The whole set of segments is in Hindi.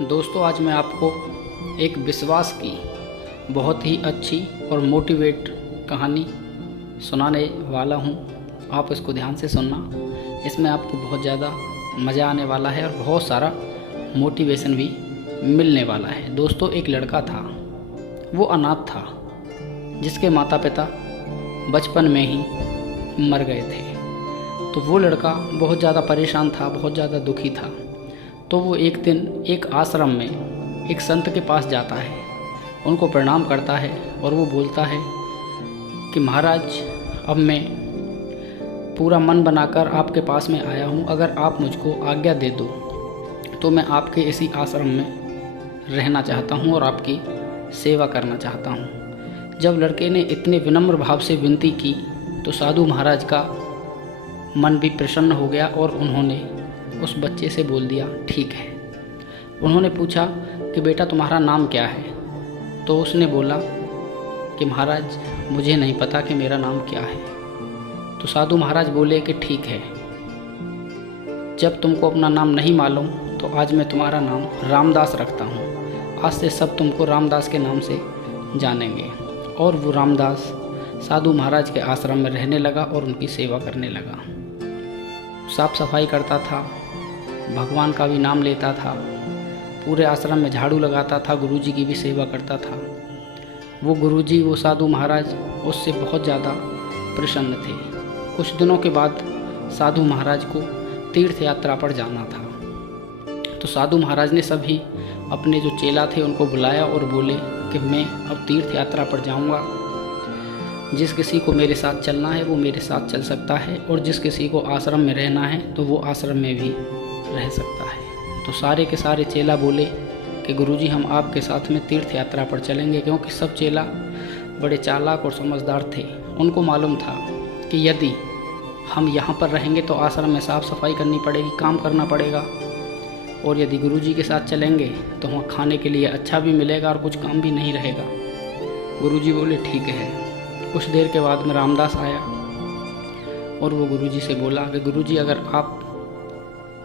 दोस्तों, आज मैं आपको एक विश्वास की बहुत ही अच्छी और मोटिवेट कहानी सुनाने वाला हूं। आप इसको ध्यान से सुनना। इसमें आपको बहुत ज़्यादा मज़ा आने वाला है और बहुत सारा मोटिवेशन भी मिलने वाला है। दोस्तों, एक लड़का था, वो अनाथ था, जिसके माता पिता बचपन में ही मर गए थे। तो वो लड़का बहुत ज़्यादा परेशान था, बहुत ज़्यादा दुखी था। तो वो एक दिन एक आश्रम में एक संत के पास जाता है, उनको प्रणाम करता है और वो बोलता है कि महाराज, अब मैं पूरा मन बनाकर आपके पास में आया हूँ। अगर आप मुझको आज्ञा दे दो तो मैं आपके इसी आश्रम में रहना चाहता हूँ और आपकी सेवा करना चाहता हूँ। जब लड़के ने इतने विनम्र भाव से विनती की तो साधु महाराज का मन भी प्रसन्न हो गया और उन्होंने उस बच्चे से बोल दिया, ठीक है। उन्होंने पूछा कि बेटा, तुम्हारा नाम क्या है? तो उसने बोला कि महाराज, मुझे नहीं पता कि मेरा नाम क्या है। तो साधु महाराज बोले कि ठीक है, जब तुमको अपना नाम नहीं मालूम तो आज मैं तुम्हारा नाम रामदास रखता हूँ। आज से सब तुमको रामदास के नाम से जानेंगे। और वो रामदास साधु महाराज के आश्रम में रहने लगा और उनकी सेवा करने लगा। साफ सफाई करता था, भगवान का भी नाम लेता था, पूरे आश्रम में झाड़ू लगाता था, गुरुजी की भी सेवा करता था। वो गुरुजी, वो साधु महाराज उससे बहुत ज़्यादा प्रसन्न थे। कुछ दिनों के बाद साधु महाराज को तीर्थ यात्रा पर जाना था। तो साधु महाराज ने सभी अपने जो चेला थे उनको बुलाया और बोले कि मैं अब तीर्थ यात्रा पर जाऊंगा। जिस किसी को मेरे साथ चलना है वो मेरे साथ चल सकता है, और जिस किसी को आश्रम में रहना है तो वो आश्रम में भी रह सकता है। तो सारे के सारे चेला बोले कि गुरुजी, हम आपके साथ में तीर्थ यात्रा पर चलेंगे, क्योंकि सब चेला बड़े चालाक और समझदार थे। उनको मालूम था कि यदि हम यहाँ पर रहेंगे तो आश्रम में साफ़ सफाई करनी पड़ेगी, काम करना पड़ेगा, और यदि गुरुजी के साथ चलेंगे तो वहाँ खाने के लिए अच्छा भी मिलेगा और कुछ काम भी नहीं रहेगा। गुरुजी बोले ठीक है। कुछ देर के बाद में रामदास आया और वो गुरुजी से बोला कि गुरुजी, अगर आप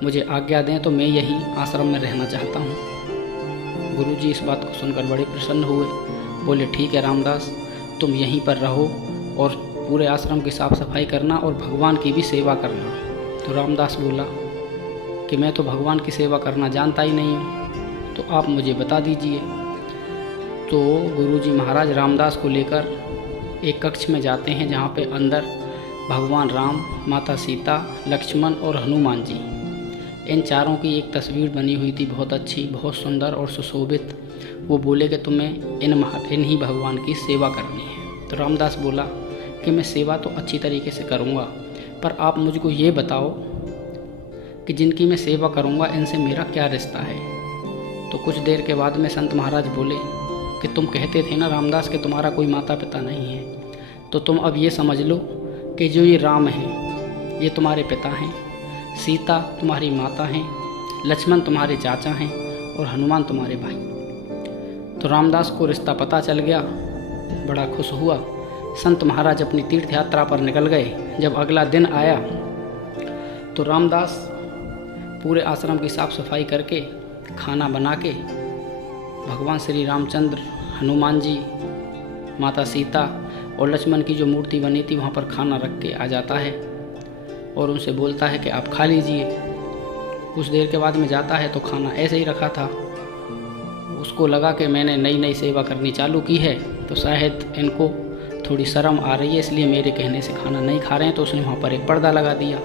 मुझे आज्ञा दें तो मैं यहीं आश्रम में रहना चाहता हूँ। गुरुजी इस बात को सुनकर बड़े प्रसन्न हुए, बोले ठीक है रामदास, तुम यहीं पर रहो और पूरे आश्रम की साफ़ सफाई करना और भगवान की भी सेवा करना। तो रामदास बोला कि मैं तो भगवान की सेवा करना जानता ही नहीं हूँ, तो आप मुझे बता दीजिए। तो गुरुजी महाराज रामदास को लेकर एक कक्ष में जाते हैं, जहाँ पे अंदर भगवान राम, माता सीता, लक्ष्मण और हनुमान जी, इन चारों की एक तस्वीर बनी हुई थी, बहुत अच्छी, बहुत सुंदर और सुशोभित। वो बोले कि तुम्हें इन ही भगवान की सेवा करनी है। तो रामदास बोला कि मैं सेवा तो अच्छी तरीके से करूँगा, पर आप मुझको ये बताओ कि जिनकी मैं सेवा करूँगा इनसे मेरा क्या रिश्ता है। तो कुछ देर के बाद में संत महाराज बोले कि तुम कहते थे ना रामदास कि तुम्हारा कोई माता पिता नहीं है, तो तुम अब ये समझ लो कि जो ये राम हैं ये तुम्हारे पिता हैं, सीता तुम्हारी माता हैं, लक्ष्मण तुम्हारे चाचा हैं और हनुमान तुम्हारे भाई। तो रामदास को रिश्ता पता चल गया, बड़ा खुश हुआ। संत महाराज अपनी तीर्थ यात्रा पर निकल गए। जब अगला दिन आया तो रामदास पूरे आश्रम की साफ़ सफाई करके, खाना बना के, भगवान श्री रामचंद्र, हनुमान जी, माता सीता और लक्ष्मण की जो मूर्ति बनी थी वहाँ पर खाना रख के आ जाता है और उनसे बोलता है कि आप खा लीजिए। कुछ देर के बाद में जाता है तो खाना ऐसे ही रखा था। उसको लगा कि मैंने नई नई सेवा करनी चालू की है तो शायद इनको थोड़ी शर्म आ रही है, इसलिए मेरे कहने से खाना नहीं खा रहे हैं। तो उसने वहाँ पर एक पर्दा लगा दिया।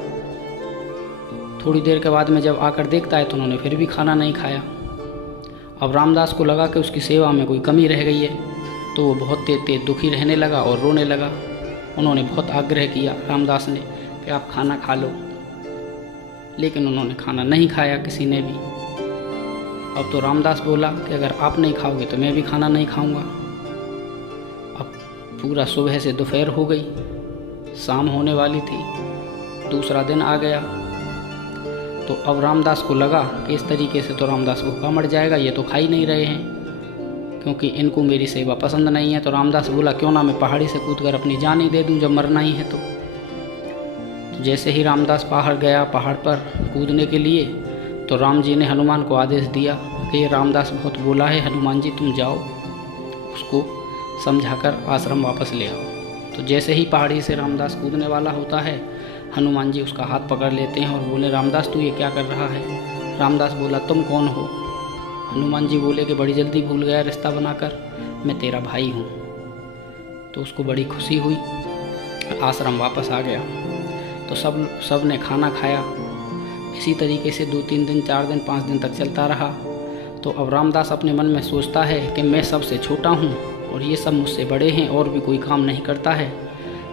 थोड़ी देर के बाद में जब आकर देखता है तो उन्होंने फिर भी खाना नहीं खाया। अब रामदास को लगा कि उसकी सेवा में कोई कमी रह गई है, तो वो बहुत तेज दुखी रहने लगा और रोने लगा। उन्होंने बहुत आग्रह किया रामदास ने कि आप खाना खा लो, लेकिन उन्होंने खाना नहीं खाया किसी ने भी। अब तो रामदास बोला कि अगर आप नहीं खाओगे तो मैं भी खाना नहीं खाऊंगा। अब पूरा सुबह से दोपहर हो गई, शाम होने वाली थी, दूसरा दिन आ गया। तो अब रामदास को लगा कि इस तरीके से तो रामदास को भूखा मर जाएगा, ये तो खा ही नहीं रहे हैं, क्योंकि इनको मेरी सेवा पसंद नहीं है। तो रामदास बोला क्यों ना मैं पहाड़ी से कूदकर अपनी जान ही दे दूं जब मरना ही है तो। जैसे ही रामदास पहाड़ गया, पहाड़ पर कूदने के लिए, तो राम जी ने हनुमान को आदेश दिया कि रामदास बहुत बोला है, हनुमान जी तुम जाओ उसको समझाकर आश्रम वापस ले आओ। तो जैसे ही पहाड़ी से रामदास कूदने वाला होता है, हनुमान जी उसका हाथ पकड़ लेते हैं और बोले रामदास तू ये क्या कर रहा है। रामदास बोला तुम कौन हो। हनुमान जी बोले कि बड़ी जल्दी भूल गया रिश्ता बनाकर, मैं तेरा भाई हूँ। तो उसको बड़ी खुशी हुई, आश्रम वापस आ गया। तो सब ने खाना खाया। इसी तरीके से 2-3 दिन 4 दिन 5 दिन तक चलता रहा। तो अब रामदास अपने मन में सोचता है कि मैं सबसे छोटा हूँ और ये सब मुझसे बड़े हैं और भी कोई काम नहीं करता है,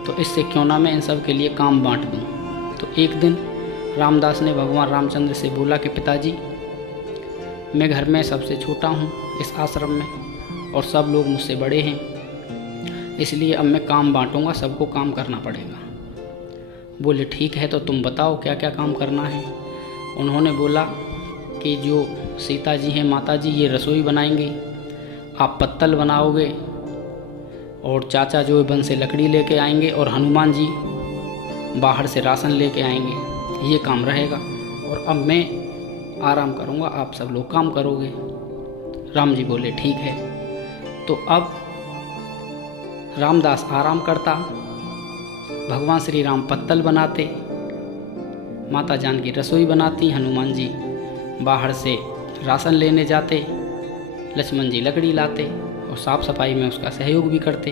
तो इससे क्यों ना मैं इन सब के लिए काम बांट दूँ। तो एक दिन रामदास ने भगवान रामचंद्र से बोला कि पिताजी, मैं घर में सबसे छोटा हूँ इस आश्रम में और सब लोग मुझसे बड़े हैं, इसलिए अब मैं काम बांटूंगा, सबको काम करना पड़ेगा। बोले ठीक है, तो तुम बताओ क्या क्या काम करना है। उन्होंने बोला कि जो सीता जी हैं माता जी, ये रसोई बनाएंगे, आप पत्तल बनाओगे और चाचा जो वन से लकड़ी लेके आएंगे और हनुमान जी बाहर से राशन लेके आएंगे, ये काम रहेगा। और अब मैं आराम करूँगा, आप सब लोग काम करोगे। राम जी बोले ठीक है। तो अब रामदास आराम करता, भगवान श्री राम पत्तल बनाते, माता जानकी रसोई बनाती, हनुमान जी बाहर से राशन लेने जाते, लक्ष्मण जी लकड़ी लाते और साफ़ सफाई में उसका सहयोग भी करते।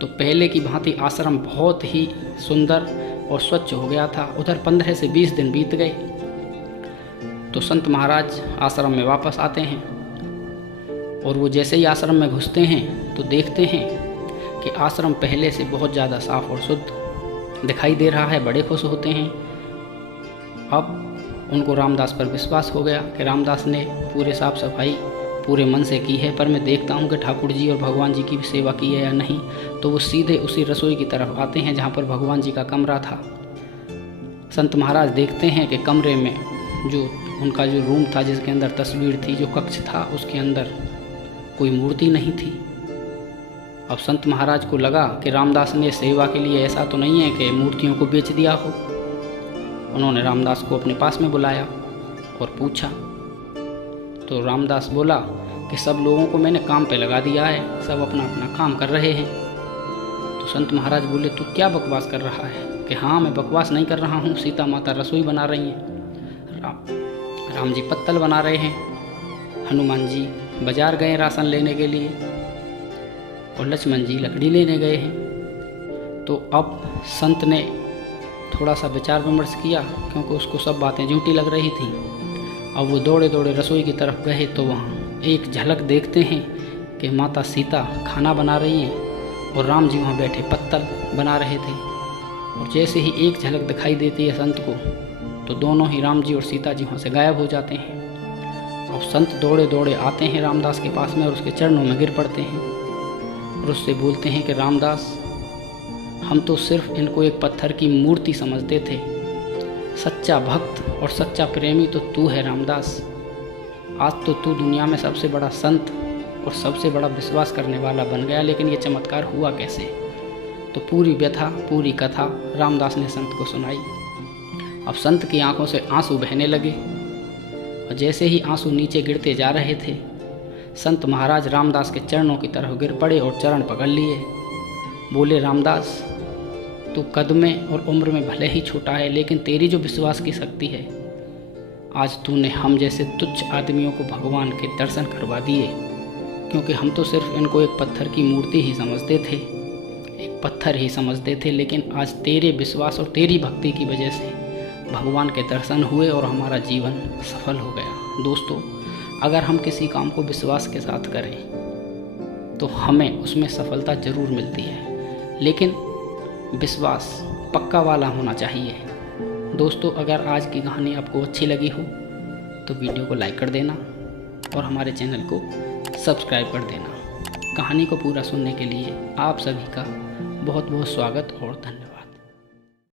तो पहले की भांति आश्रम बहुत ही सुंदर और स्वच्छ हो गया था। उधर 15 से 20 दिन बीत गए। तो संत महाराज आश्रम में वापस आते हैं और वो जैसे ही आश्रम में घुसते हैं तो देखते हैं कि आश्रम पहले से बहुत ज़्यादा साफ और शुद्ध दिखाई दे रहा है। बड़े खुश होते हैं। अब उनको रामदास पर विश्वास हो गया कि रामदास ने पूरे साफ सफाई पूरे मन से की है, पर मैं देखता हूँ कि ठाकुर जी और भगवान जी की भी सेवा की है या नहीं। तो वो सीधे उसी रसोई की तरफ आते हैं जहाँ पर भगवान जी का कमरा था। संत महाराज देखते हैं कि कमरे में जो उनका जो रूम था, जिसके अंदर तस्वीर थी, जो कक्ष था, उसके अंदर कोई मूर्ति नहीं थी। अब संत महाराज को लगा कि रामदास ने सेवा के लिए ऐसा तो नहीं है कि मूर्तियों को बेच दिया हो। उन्होंने रामदास को अपने पास में बुलाया और पूछा। तो रामदास बोला कि सब लोगों को मैंने काम पे लगा दिया है, सब अपना अपना काम कर रहे हैं। तो संत महाराज बोले तू क्या बकवास कर रहा है। कि हाँ मैं बकवास नहीं कर रहा हूँ, सीता माता रसोई बना रही हैं, राम जी पत्तल बना रहे हैं, हनुमान जी बाजार गए राशन लेने के लिए और लक्ष्मण जी लकड़ी लेने गए हैं। तो अब संत ने थोड़ा सा विचार विमर्श किया, क्योंकि उसको सब बातें झूठी लग रही थी। अब वो दौड़े दौड़े रसोई की तरफ गए तो वहाँ एक झलक देखते हैं कि माता सीता खाना बना रही हैं और राम जी वहाँ बैठे पत्तल बना रहे थे। और जैसे ही एक झलक दिखाई देती है संत को, तो दोनों ही राम जी और सीता जी वहाँ से गायब हो जाते हैं। अब संत दौड़े दौड़े आते हैं रामदास के पास में और उसके चरणों में गिर पड़ते हैं और उससे बोलते हैं कि रामदास, हम तो सिर्फ इनको एक पत्थर की मूर्ति समझते थे, सच्चा भक्त और सच्चा प्रेमी तो तू है रामदास। आज तो तू दुनिया में सबसे बड़ा संत और सबसे बड़ा विश्वास करने वाला बन गया, लेकिन ये चमत्कार हुआ कैसे। तो पूरी व्यथा पूरी कथा रामदास ने संत को सुनाई। अब संत की आंखों से आंसू बहने लगे और जैसे ही आंसू नीचे गिरते जा रहे थे, संत महाराज रामदास के चरणों की तरफ गिर पड़े और चरण पकड़ लिए। बोले रामदास, तू कद में और उम्र में भले ही छोटा है, लेकिन तेरी जो विश्वास की शक्ति है, आज तूने हम जैसे तुच्छ आदमियों को भगवान के दर्शन करवा दिए। क्योंकि हम तो सिर्फ इनको एक पत्थर की मूर्ति ही समझते थे, एक पत्थर ही समझते थे, लेकिन आज तेरे विश्वास और तेरी भक्ति की वजह से भगवान के दर्शन हुए और हमारा जीवन सफल हो गया। दोस्तों, अगर हम किसी काम को विश्वास के साथ करें तो हमें उसमें सफलता ज़रूर मिलती है, लेकिन विश्वास पक्का वाला होना चाहिए। दोस्तों, अगर आज की कहानी आपको अच्छी लगी हो तो वीडियो को लाइक कर देना और हमारे चैनल को सब्सक्राइब कर देना। कहानी को पूरा सुनने के लिए आप सभी का बहुत बहुत स्वागत और धन्यवाद।